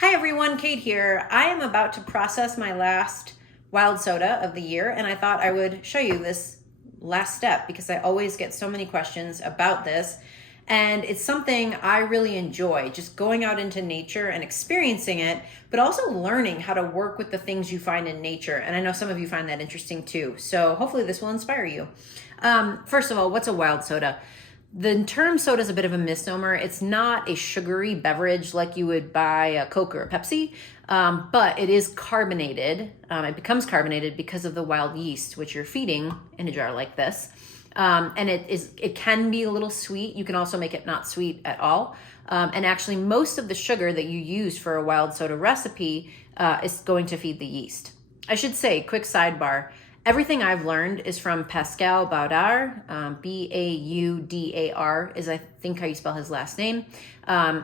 Hi everyone, Kate here. I am about to process my last wild soda of the year, and I thought I would show you this last step because I always get so many questions about this. And it's something I really enjoy, just going out into nature and experiencing it, but also learning how to work with the things you find in nature. And I know some of you find that interesting too. So hopefully this will inspire you. First of all, what's a wild soda? The term soda is a bit of a misnomer. It's not a sugary beverage like you would buy a Coke or a Pepsi, but it is carbonated. It becomes carbonated because of the wild yeast, which you're feeding in a jar like this. And it can be a little sweet. You can also make it not sweet at all. And actually, most of the sugar that you use for a wild soda recipe is going to feed the yeast. I should say, quick sidebar, everything I've learned is from Pascal Baudard. Baudar is, I think, how you spell his last name.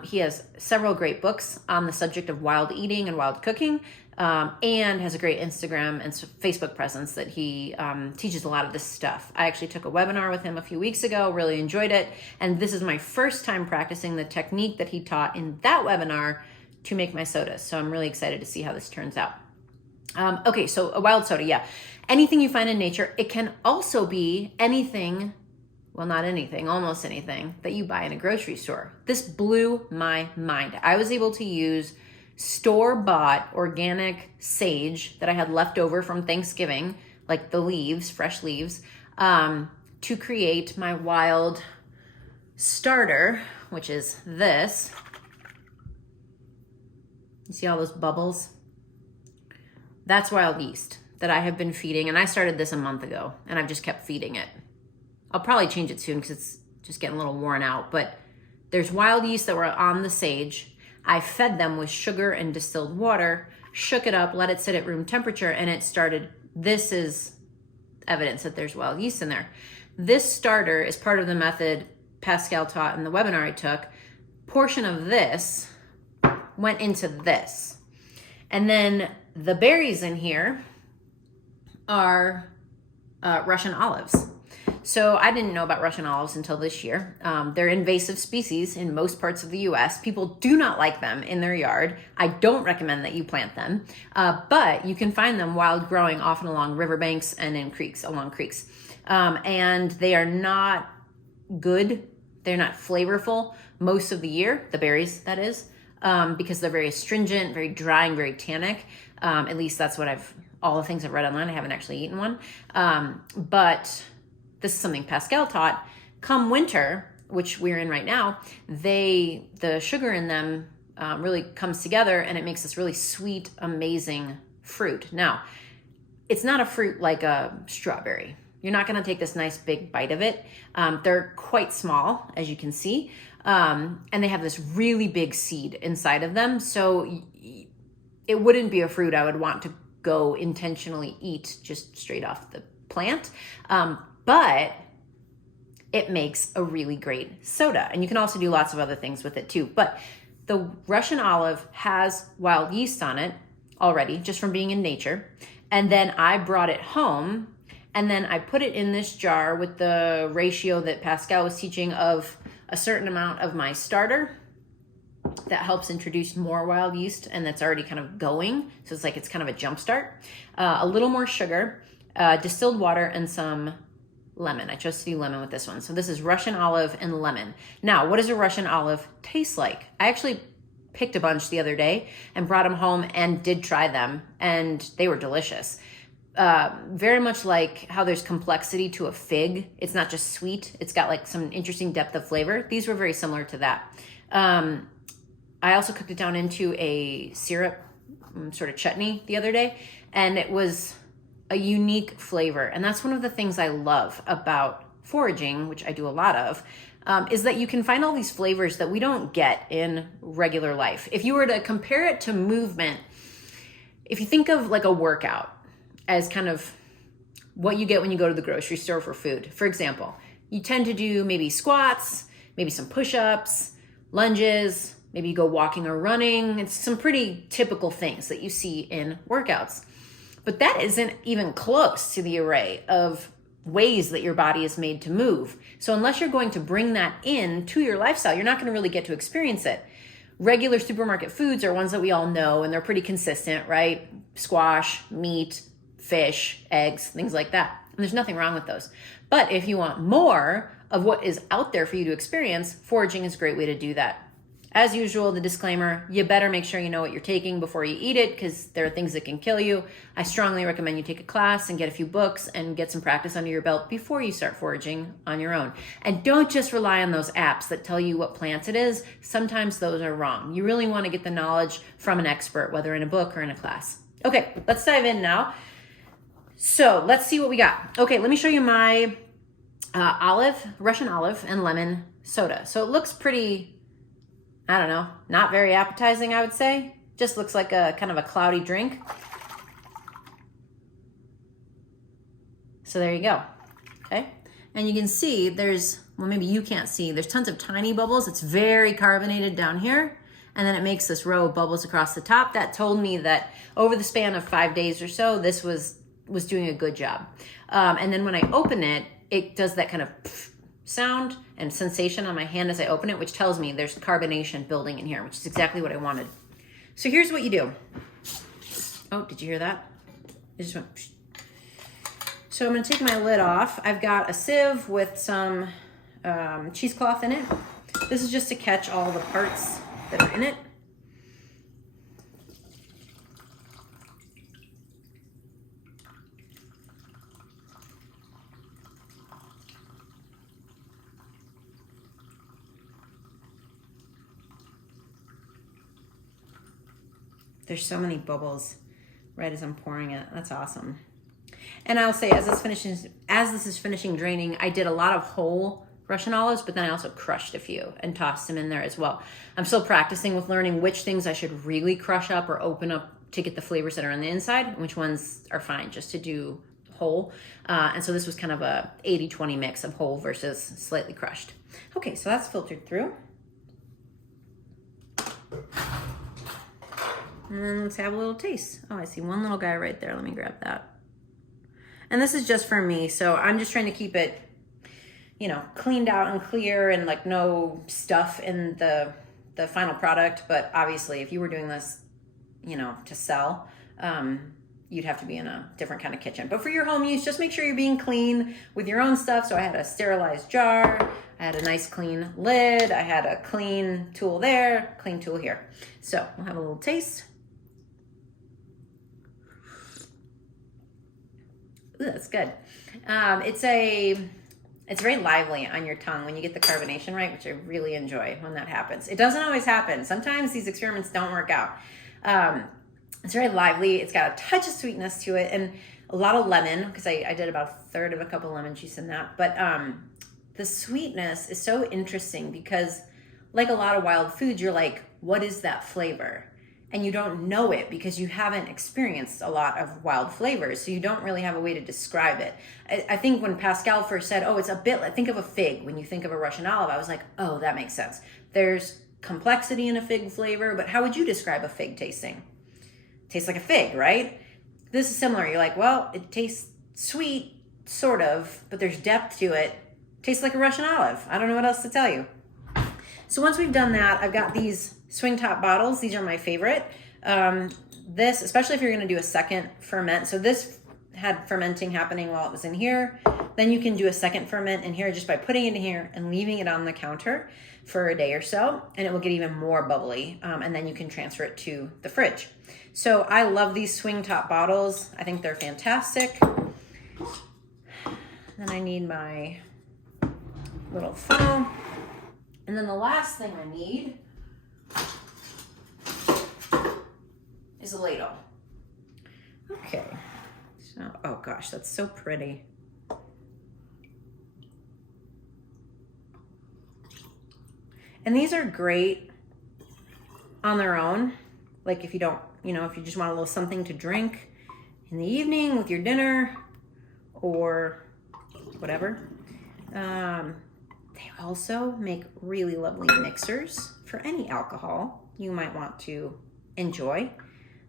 He has several great books on the subject of wild eating and wild cooking, and has a great Instagram and Facebook presence that he teaches a lot of this stuff. I actually took a webinar with him a few weeks ago, really enjoyed it, and this is my first time practicing the technique that he taught in that webinar to make my sodas. So I'm really excited to see how this turns out. Okay, so a wild soda, yeah. Anything you find in nature. It can also be anything, well, not anything, almost anything that you buy in a grocery store. This blew my mind. I was able to use store-bought organic sage that I had left over from Thanksgiving, like the leaves, fresh leaves, to create my wild starter, which is this. You see all those bubbles? That's wild yeast that I have been feeding, and I started this a month ago, and I've just kept feeding it. I'll probably change it soon because it's just getting a little worn out, but there's wild yeast that were on the sage. I fed them with sugar and distilled water, shook it up, let it sit at room temperature, and it started. This is evidence that there's wild yeast in there. This starter is part of the method Pascal taught in the webinar I took. Portion of this went into this. And then the berries in here are Russian olives. So I didn't know about Russian olives until this year. They're invasive species in most parts of the US. People do not like them in their yard. I don't recommend that you plant them, but you can find them wild growing often along riverbanks and in creeks, along creeks. And they are not good. They're not flavorful most of the year, the berries, that is, because they're very astringent, very dry, and very tannic. At least that's what all the things I've read online. I haven't actually eaten one. But this is something Pascal taught. Come winter, which we're in right now, the sugar in them really comes together and it makes this really sweet, amazing fruit. Now, it's not a fruit like a strawberry. You're not gonna take this nice big bite of it. They're quite small, as you can see. And they have this really big seed inside of them. So it wouldn't be a fruit I would want to go intentionally eat just straight off the plant. But it makes a really great soda. And you can also do lots of other things with it too. But the Russian olive has wild yeast on it already, just from being in nature. And then I brought it home, and then I put it in this jar with the ratio that Pascal was teaching of a certain amount of my starter that helps introduce more wild yeast, and that's already kind of going. So it's kind of a jump start. A little more sugar, distilled water, and some lemon. I chose to do lemon with this one. So this is Russian olive and lemon. Now, what does a Russian olive taste like? I actually picked a bunch the other day and brought them home and did try them, and they were delicious. Very much like how there's complexity to a fig. It's not just sweet. It's got like some interesting depth of flavor. These were very similar to that. I also cooked it down into a syrup, sort of chutney the other day, and it was a unique flavor. And that's one of the things I love about foraging, which I do a lot of, is that you can find all these flavors that we don't get in regular life. If you were to compare it to movement, if you think of like a workout as kind of what you get when you go to the grocery store for food. For example, you tend to do maybe squats, maybe some push-ups, lunges, maybe you go walking or running. It's some pretty typical things that you see in workouts. But that isn't even close to the array of ways that your body is made to move. So unless you're going to bring that in to your lifestyle, you're not going to really get to experience it. Regular supermarket foods are ones that we all know, and they're pretty consistent, right? Squash, meat, fish, eggs, things like that. And there's nothing wrong with those. But if you want more of what is out there for you to experience, foraging is a great way to do that. As usual, the disclaimer, you better make sure you know what you're taking before you eat it, because there are things that can kill you. I strongly recommend you take a class and get a few books and get some practice under your belt before you start foraging on your own. And don't just rely on those apps that tell you what plants it is. Sometimes those are wrong. You really want to get the knowledge from an expert, whether in a book or in a class. Okay, let's dive in now. So let's see what we got. Okay, let me show you my Russian olive and lemon soda. So it looks pretty, I don't know, not very appetizing, I would say. Just looks like a kind of a cloudy drink. So there you go, okay? And you can see there's, well, maybe you can't see, there's tons of tiny bubbles. It's very carbonated down here. And then it makes this row of bubbles across the top. That told me that over the span of 5 days or so, this was doing a good job. And then when I open it, it does that kind of sound and sensation on my hand as I open it, which tells me there's carbonation building in here, which is exactly what I wanted. So here's what you do. Oh, did you hear that? It just went. So I'm gonna take my lid off. I've got a sieve with some cheesecloth in it. This is just to catch all the parts that are in it. There's so many bubbles right as I'm pouring it. That's awesome. And I'll say, as this is finishing draining, I did a lot of whole Russian olives, but then I also crushed a few and tossed them in there as well. I'm still practicing with learning which things I should really crush up or open up to get the flavors that are on the inside, and which ones are fine just to do whole. And so this was kind of a 80-20 mix of whole versus slightly crushed. Okay, so that's filtered through. And then let's have a little taste. Oh, I see one little guy right there. Let me grab that. And this is just for me, so I'm just trying to keep it, you know, cleaned out and clear and like no stuff in the final product. But obviously, if you were doing this, you know, to sell, you'd have to be in a different kind of kitchen. But for your home use, just make sure you're being clean with your own stuff. So I had a sterilized jar, I had a nice clean lid, I had a clean tool there, clean tool here. So we'll have a little taste. Ooh, that's good. It's very lively on your tongue when you get the carbonation right, which I really enjoy when that happens. It doesn't always happen. Sometimes these experiments don't work out. It's very lively. It's got a touch of sweetness to it and a lot of lemon, because I did about a third of a cup of lemon juice in that. But the sweetness is so interesting because, like a lot of wild foods, you're like, what is that flavor? And you don't know it because you haven't experienced a lot of wild flavors, so you don't really have a way to describe it. I think when Pascal first said, oh, it's a bit like, think of a fig when you think of a Russian olive, I was like, oh, that makes sense. There's complexity in a fig flavor, but how would you describe a fig tasting? Tastes like a fig, right? This is similar. You're like, well, it tastes sweet, sort of, but there's depth to it. Tastes like a Russian olive. I don't know what else to tell you. So once we've done that, I've got these swing top bottles. These are my favorite. This, especially if you're going to do a second ferment. So this had fermenting happening while it was in here. Then you can do a second ferment in here just by putting it in here and leaving it on the counter for a day or so, and it will get even more bubbly. And then you can transfer it to the fridge. So I love these swing top bottles. I think they're fantastic. Then I need my little funnel. And then the last thing I need is a ladle. Okay. So, oh gosh, that's so pretty. And these are great on their own. Like if you don't, you know, if you just want a little something to drink in the evening with your dinner or whatever. They also make really lovely mixers for any alcohol you might want to enjoy.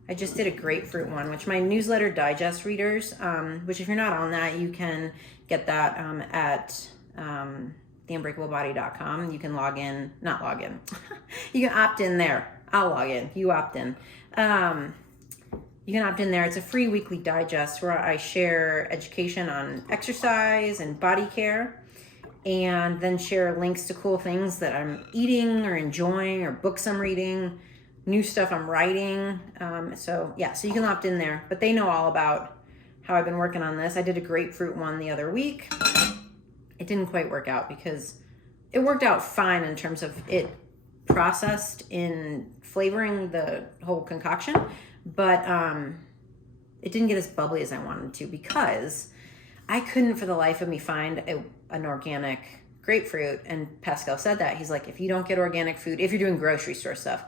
I just did a grapefruit one, which my newsletter digest readers, which if you're not on that, you can get that at theunbreakablebody.com. You can log in, not log in. You can opt in there. I'll log in. You opt in. You can opt in there. It's a free weekly digest where I share education on exercise and body care, and then share links to cool things that I'm eating or enjoying, or books I'm reading, new stuff I'm writing. So you can opt in there. But they know all about how I've been working on this. I did a grapefruit one the other week. It didn't quite work out because it worked out fine in terms of it processed in flavoring the whole concoction, but it didn't get as bubbly as I wanted to because I couldn't for the life of me find an organic grapefruit. And Pascal said that. He's like, if you don't get organic food, if you're doing grocery store stuff,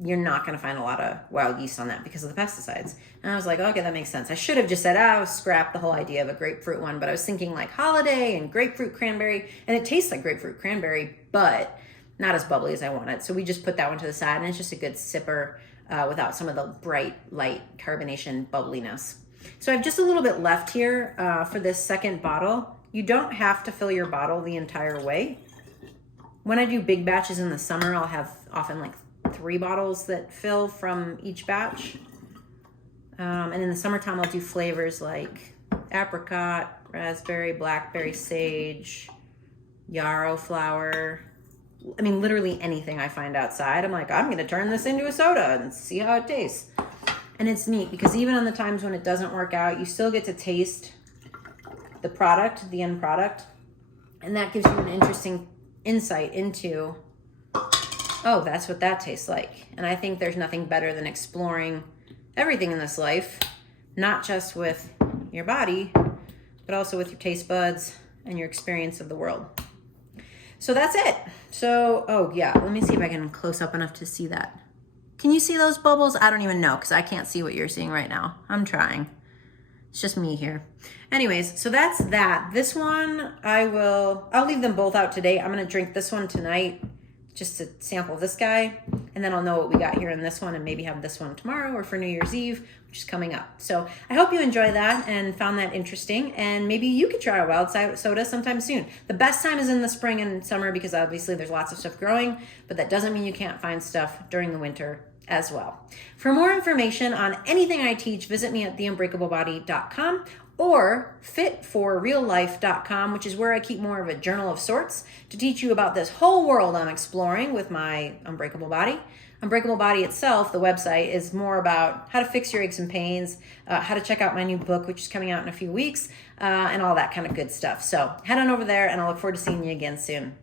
you're not going to find a lot of wild yeast on that because of the pesticides. And I was like, okay, that makes sense. I should have just said, scrap the whole idea of a grapefruit one, but I was thinking like holiday and grapefruit cranberry, and it tastes like grapefruit cranberry, but not as bubbly as I wanted. So we just put that one to the side, and it's just a good sipper without some of the bright, light carbonation bubbliness. So I have just a little bit left here for this second bottle. You don't have to fill your bottle the entire way. When I do big batches in the summer, I'll have often like 3 bottles that fill from each batch. And in the summertime, I'll do flavors like apricot, raspberry, blackberry, sage, yarrow flower. I mean, literally anything I find outside. I'm like, I'm going to turn this into a soda and see how it tastes. And it's neat because even on the times when it doesn't work out, you still get to taste the product, the end product. And that gives you an interesting insight into, oh, that's what that tastes like. And I think there's nothing better than exploring everything in this life, not just with your body, but also with your taste buds and your experience of the world. So that's it. So, let me see if I can close up enough to see that. Can you see those bubbles? I don't even know because I can't see what you're seeing right now. I'm trying. It's just me here. Anyways, so that's that. This one, I'll leave them both out today. I'm going to drink this one tonight just to sample this guy. And then I'll know what we got here in this one and maybe have this one tomorrow or for New Year's Eve, which is coming up. So I hope you enjoy that and found that interesting. And maybe you could try a wild soda sometime soon. The best time is in the spring and summer because obviously there's lots of stuff growing, but that doesn't mean you can't find stuff during the winter as well. For more information on anything I teach, visit me at theunbreakablebody.com or fitforreallife.com, which is where I keep more of a journal of sorts to teach you about this whole world I'm exploring with my Unbreakable Body. Unbreakable Body itself, the website, is more about how to fix your aches and pains, how to check out my new book, which is coming out in a few weeks, and all that kind of good stuff. So head on over there, and I'll look forward to seeing you again soon.